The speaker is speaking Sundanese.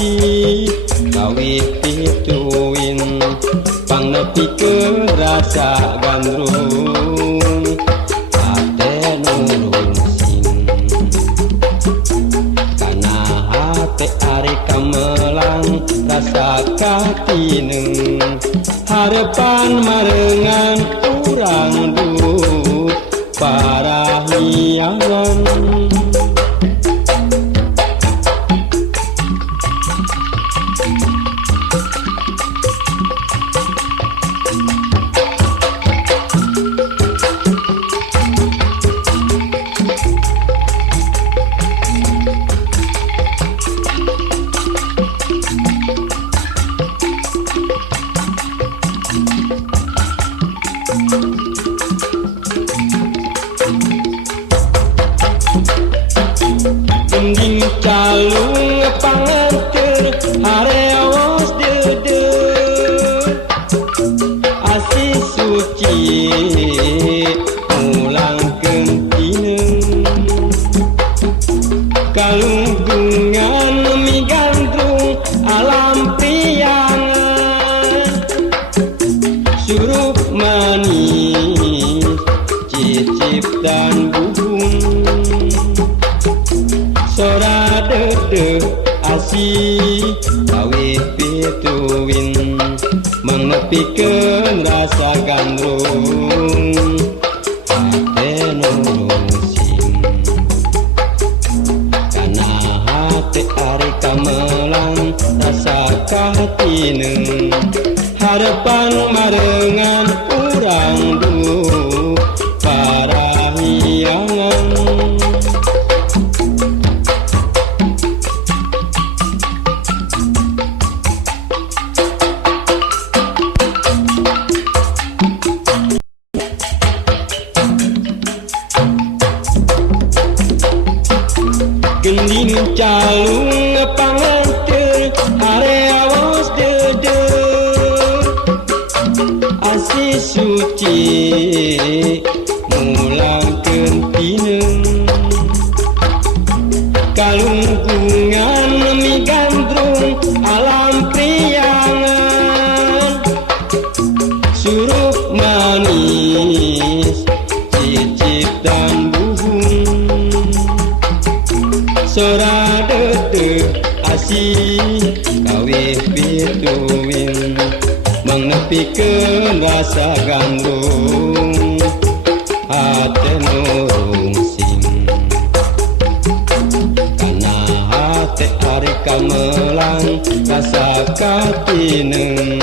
asih kawih pituin pangnepikeun rasa gandrung ate nurun sing kana hate ari kamelang rasa katineng harepan marengan urang duh parahiangan gending calung panganteur hareos deudeur asih suci mulang gentineng kalunggungan migandrung alam priangan surup manis cicip dan buhung sora dede asih kawih pituin mengepikeun rasa gandrung ate nurun sing kana hate ari kamelang rasa katineng harepan marengan urang duh parahiangan gending calung panganteur hareos deudeur asih suci mulang gentineng kalungkungan migandrung alam priangan surup manis cicip dan buhung sora dede asih kawih pituin mengepikeun rasa gandrung ate nurung sing kana hate ari kamelang rasa katineng